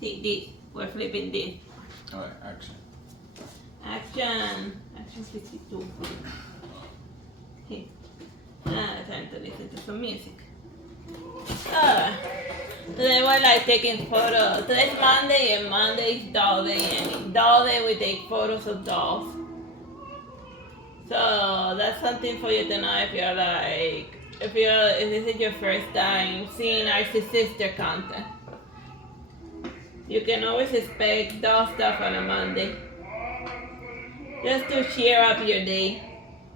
See this. We're flipping this. Alright, action. Action 62. Okay. Time to listen to some music. Today we're like taking photos. Today's Monday and Monday is doll day, and in doll day we take photos of dolls. So that's something for you to know if you're like, if this is your first time seeing Artsy Sister content. You can always expect doll stuff on a Monday. Just to cheer up your day.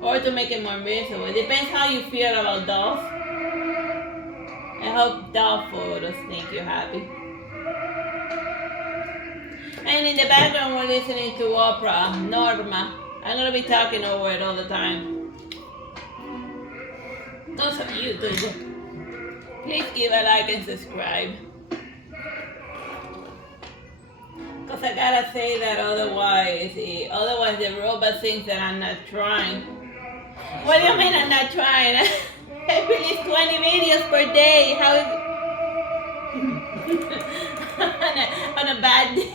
Or to make it more miserable. It depends how you feel about dolls. I hope doll photos make you happy. And in the background we're listening to opera, Norma. I'm gonna be talking over it all the time. Those of you too. Please give a like and subscribe. Cause I gotta say that otherwise the robot thinks that I'm not trying. What do you mean I'm not trying? I release 20 videos per day. How is on a bad day?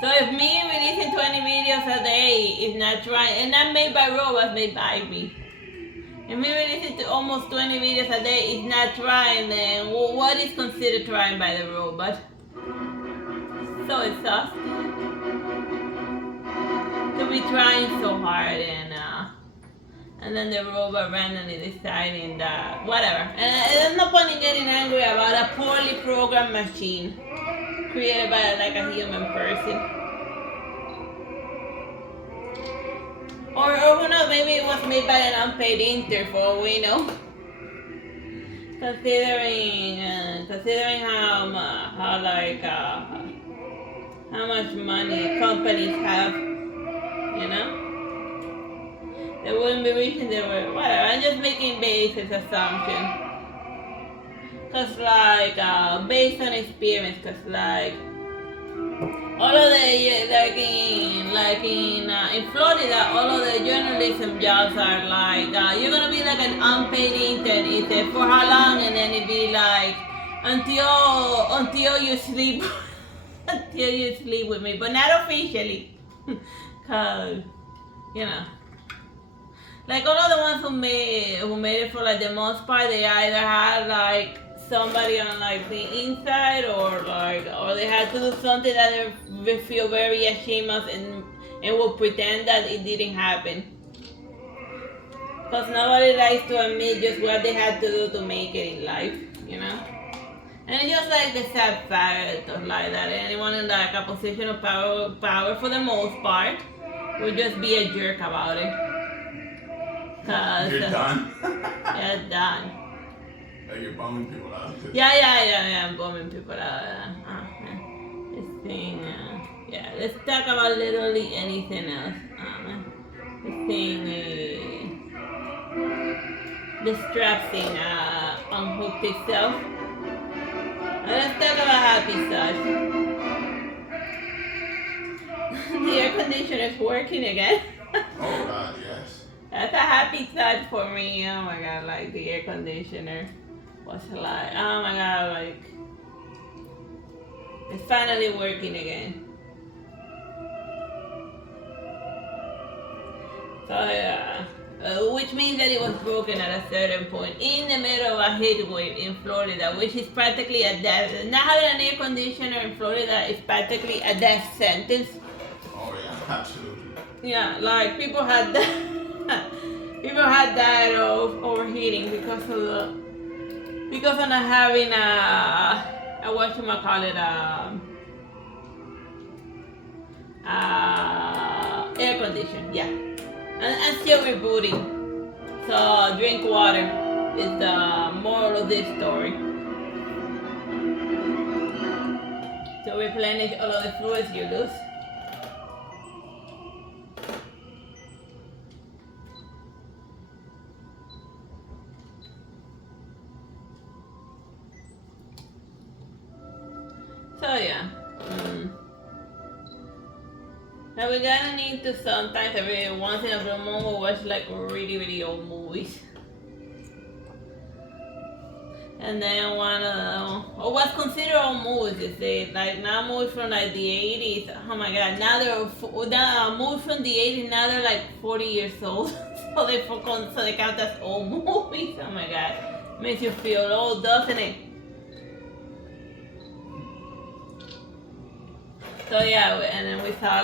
So if me releasing 20 videos a day is not trying, and not made by robots, made by me. If me releasing almost 20 videos a day is not trying, then what is considered trying by the robot? So exhausting. To be trying so hard and then the robot randomly deciding that whatever. And there's no point in getting angry about a poorly programmed machine created by like a human person. Or who knows, maybe it was made by an unpaid intern for all we know. Considering how much money companies have, you know? They wouldn't be reaching their whatever. I'm just making basis assumption. Cause like based on experience, cause like all of the in Florida, all of the journalism jobs are like you're gonna be like an unpaid intern. It's for how long, and then it'd be like until you sleep until you sleep with me, but not officially, cause you know. Like all of the ones who made it for like the most part, they either had like somebody on like the inside or they had to do something that they feel very ashamed of and will pretend that it didn't happen. Because nobody likes to admit just what they had to do to make it in life, you know? And it's just like the sad fact of like that anyone in like a position of power for the most part would just be a jerk about it. You're done? Yeah, done. Like you're bumming people out. Yeah, I'm bumming people out. This thing, yeah, let's talk about literally anything else. This thing, the strap thing unhooked itself. Let's talk about happy stuff. The air conditioner is working again. Oh God, yes. That's a happy thought for me. Oh my God, like the air conditioner was like, oh my God, like it's finally working again. So which means that it was broken at a certain point in the middle of a heat wave in Florida, which is practically a death. Not having an air conditioner in Florida is practically a death sentence. Oh yeah, absolutely. Yeah, like people had died of overheating because of not having a whatchamacallit, air condition, yeah. And still rebooting. So drink water is the moral of this story. To replenish all of the fluids you lose. So yeah. Now we're gonna need to sometimes, every once in a blue moon, we'll watch like really, really old movies. And then or what's considered old movies, you see, like now movies from like the 80s. Oh my god, now movies from the 80s, now they're like 40 years old. so they count as old movies. Oh my god, makes you feel old, doesn't it? So yeah, and then we saw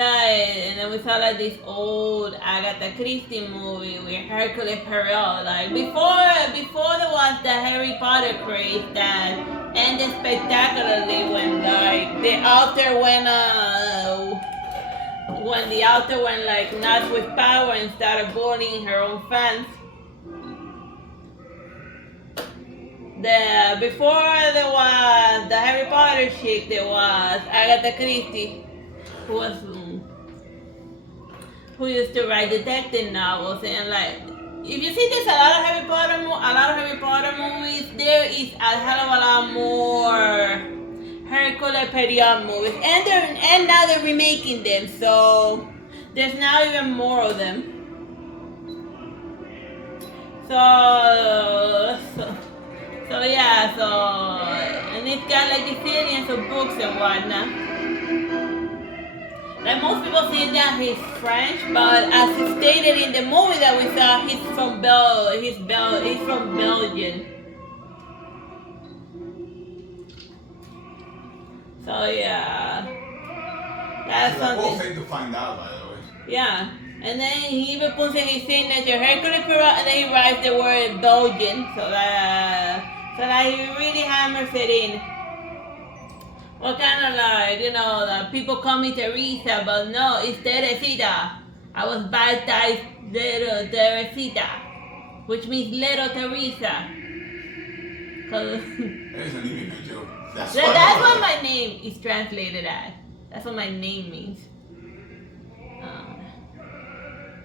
and then we saw like this old Agatha Christie movie with Hercule Poirot. Like before there was the Harry Potter craze that ended spectacularly when like the author went like nuts with power and started bullying her own fans. Before there was the Harry Potter chick, there was Agatha Christie, who used to write detective novels, and like if you see there's a lot of Harry Potter movies, there is a hell of a lot more Hercule Poirot movies, and now they're remaking them, so there's now even more of them. So yeah, and it's got like the zillions of books and whatnot. Like most people think that he's French, but as stated in the movie that we saw, he's from Belgium. So yeah, that's something. Cool thing to find out, by the way. Yeah. And then he even puts in his signature Hercule Poirot, and then he writes the word Belgian, so that he really hammers it in. What kind of like, the people call me Teresa, but no, it's Teresita. I was baptized little Teresita, which means little Teresa. That isn't even a joke. That's what my name is translated as. That's what my name means.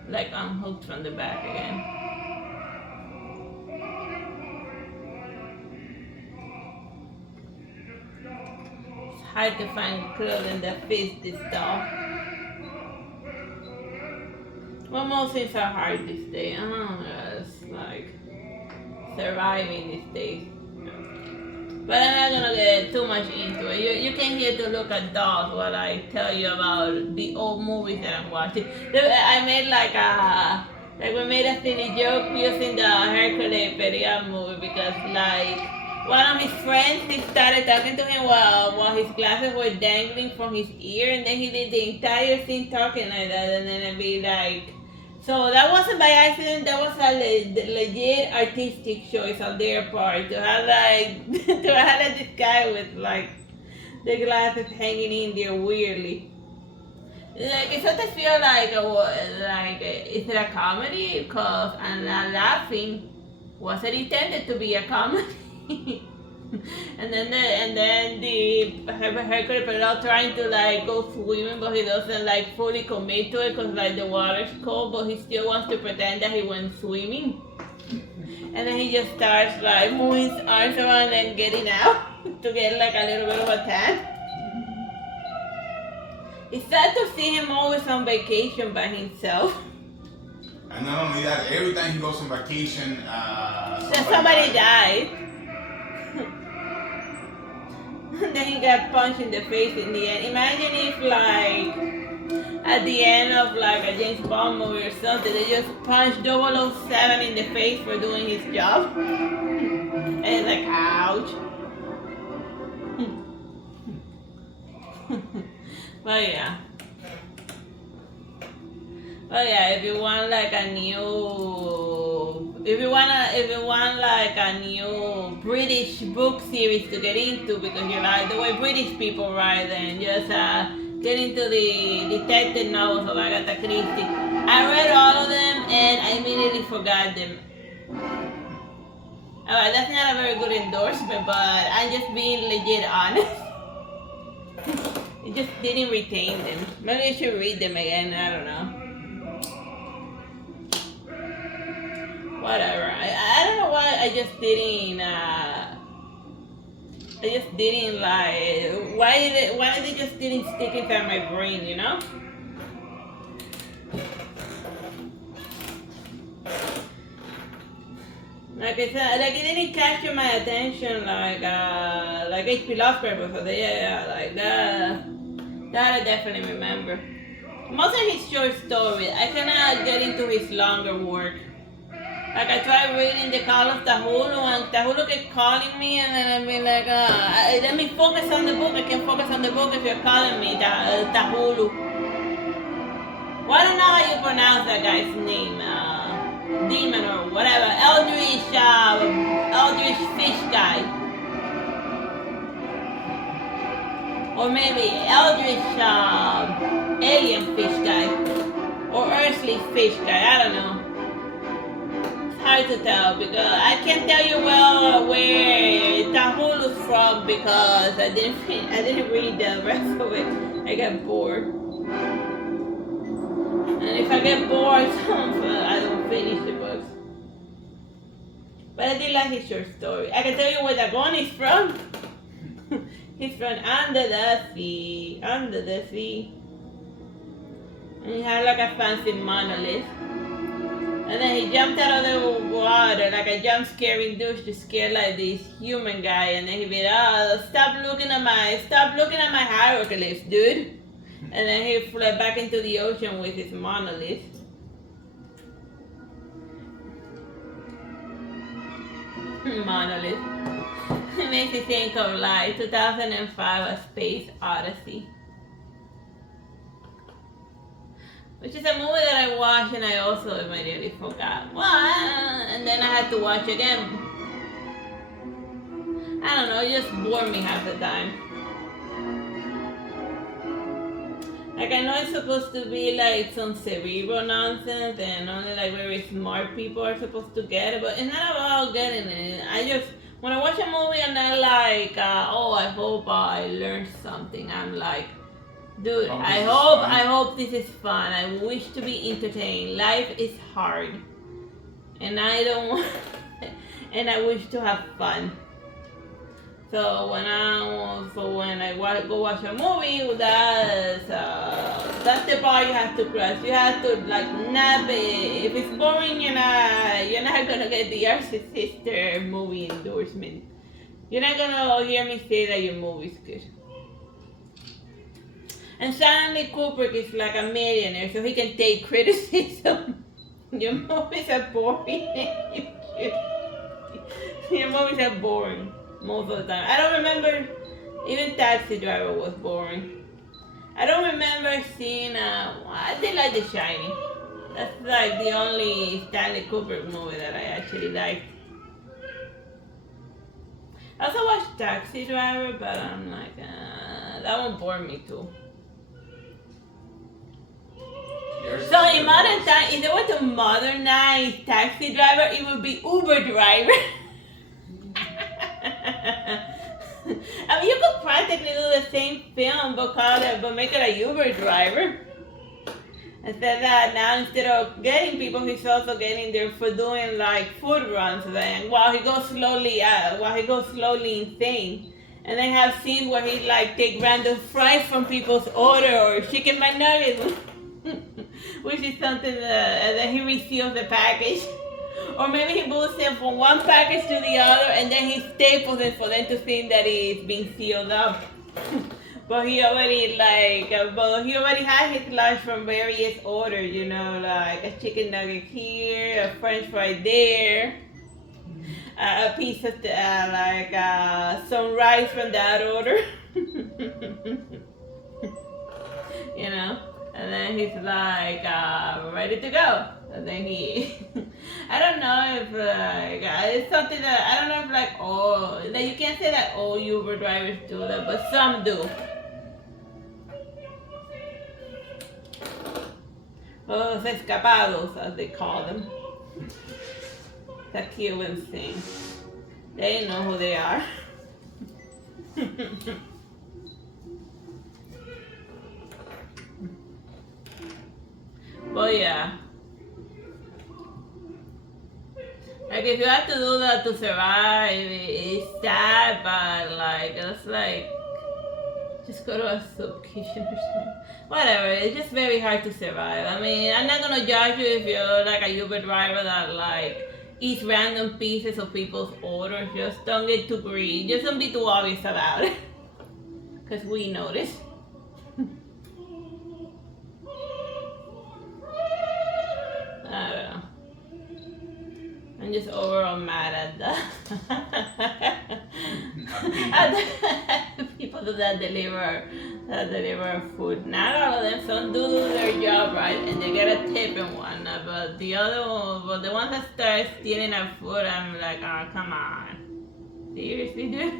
Like I'm hooked from the back again. It's hard to find clothing that fits this stuff. Well, most things are hard these days. I don't know, it's like surviving these days. But I'm not gonna get too much into it. You came here to look at dolls while I tell you about the old movies that I'm watching. I made we made a silly joke using the Hercule Poirot movie because like one of his friends, he started talking to him while his glasses were dangling from his ear, and then he did the entire scene talking like that, and then it'd be like. So that wasn't by accident. That was a legit artistic choice on their part to have this guy with like the glasses hanging in there weirdly. Like it sometimes feel like is it a comedy? Because I'm not laughing. Was it intended to be a comedy? And then the Hercule Poirot trying to like go swimming, but he doesn't like fully commit to it because like the water's cold, but he still wants to pretend that he went swimming. And then he just starts like moving his arms around and getting out to get like a little bit of a tan. It's sad to see him always on vacation by himself. And not only that, every time he goes on vacation, somebody dies. Then he got punched in the face in the end. Imagine if like at the end of like a James Bond movie or something, they just punched 007 in the face for doing his job. And it's like, ouch. But yeah, if you want like a new British book series to get into because you like the way British people write, then just get into the detective novels of Agatha Christie. I read all of them and I immediately forgot them. Alright, that's not a very good endorsement, but I'm just being legit honest. It just didn't retain them. Maybe I should read them again, I don't know. Whatever. I don't know why I just didn't like why they just didn't stick inside my brain, you know? Like I said, like it didn't capture my attention like H.P. Lovecraft or something. Yeah, like that. That I definitely remember. Most of his short stories, I cannot get into his longer work. Like I tried reading The Call of Tahulu, and Tahulu kept calling me, and then I'd be like, let me focus on the book. I can't focus on the book if you're calling me, Tahulu. Well, I don't know how you pronounce that guy's name, Demon or whatever, Eldritch Fish Guy. Or maybe Eldritch Alien Fish Guy. Or Earthly Fish Guy, I don't know. Hard to tell because I can't tell you well where Tahulu's from because I didn't read the rest of it. I got bored, and if I get bored, I don't finish the books. But I did like his short story. I can tell you where that one is from. He's from under the sea, and he had like a fancy monolith. And then he jumped out of the water like a jump scaring douche to scare like this human guy. And then he'd be stop looking at my hieroglyphs, dude. And then he fled back into the ocean with his monolith. Monolith. It makes me think of like 2005 A Space Odyssey. Which is a movie that I watched and I also immediately forgot. Well, and then I had to watch again. I don't know, it just bored me half the time. Like I know it's supposed to be like some cerebral nonsense and only like very smart people are supposed to get it, but it's not about getting it. When I watch a movie and I'm like, I hope I learned something, I'm like, dude, I hope this is fun. I wish to be entertained. Life is hard. And I don't and I wish to have fun. So when I go watch a movie, that's the bar you have to cross. You have to like nab it. If it's boring, you're not gonna get the Artsy Sister movie endorsement. You're not gonna hear me say that your movie's good. And Stanley Kubrick is like a millionaire, so he can take criticism. Your movies are boring. Your movies are boring most of the time. I don't remember, even Taxi Driver was boring. I don't remember seeing, I did like The Shining. That's like the only Stanley Kubrick movie that I actually liked. I also watched Taxi Driver, but I'm like, that one bored me too. So in modern time, if they were to modernize Taxi Driver, it would be Uber Driver. I mean, you could practically do the same film, but make it a Uber Driver. Instead that now, instead of getting people, he's also getting there for doing like food runs. Then while he goes slowly insane. And then have scenes where he like take random fries from people's order or chicken McNuggets. Which is something that he reseals the package. Or maybe he moves them from one package to the other and then he staples it for them to think that it's been sealed up. But he already had his lunch from various orders, like a chicken nugget here, a french fry there, a piece of some rice from that order. And then he's like, ready to go. And then I don't know if it's something that, I don't know if that you can't say that all Uber drivers do that, but some do. Los escapados, as they call them. The Cubans thing. They know who they are. But yeah. Like if you have to do that to survive, it's sad, but it's just go to a soup kitchen or something. Whatever, it's just very hard to survive. I mean, I'm not gonna judge you if you're like a Uber driver that eat random pieces of people's orders. Just don't get too greedy. Just don't be too obvious about it. Because we notice. I don't know. I'm just overall mad at the people that deliver food. Not all of them. Some do their job right and they get a tip and whatnot. But the ones that start stealing our food, I'm like, oh, come on. Seriously, dude?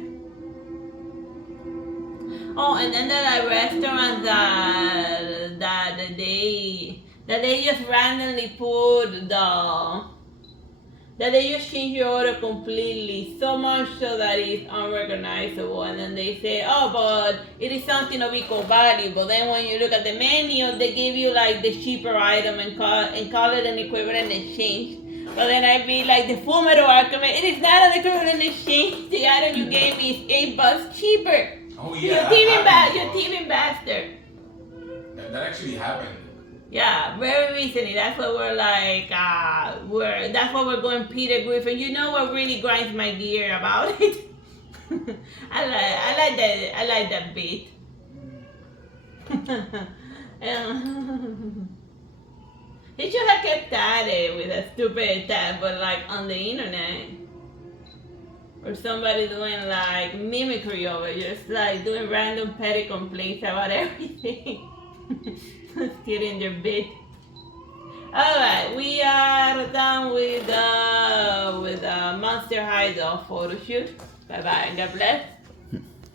Oh, and then there are restaurants that they just randomly put that they just change your order completely, so much so that it's unrecognizable, and then they say, oh, but it is something of equal value, but then when you look at the menu, they give you like the cheaper item and call it an equivalent exchange. But then I'd be like, the full-metal argument, it is not an equivalent exchange, the item you gave me is $8 cheaper. Oh yeah, You're thieving bastard. That actually happened. Yeah, very recently. That's what we're like. That's what we're going Peter Griffin. You know what really grinds my gear about it? I like that beat. He should have kept at it with a stupid tag, but like on the internet. Or somebody doing like mimicry over it, just like doing random petty complaints about everything. Stealing their bit. Alright, we are done with Monster High Doll photo shoot. Bye bye and God bless.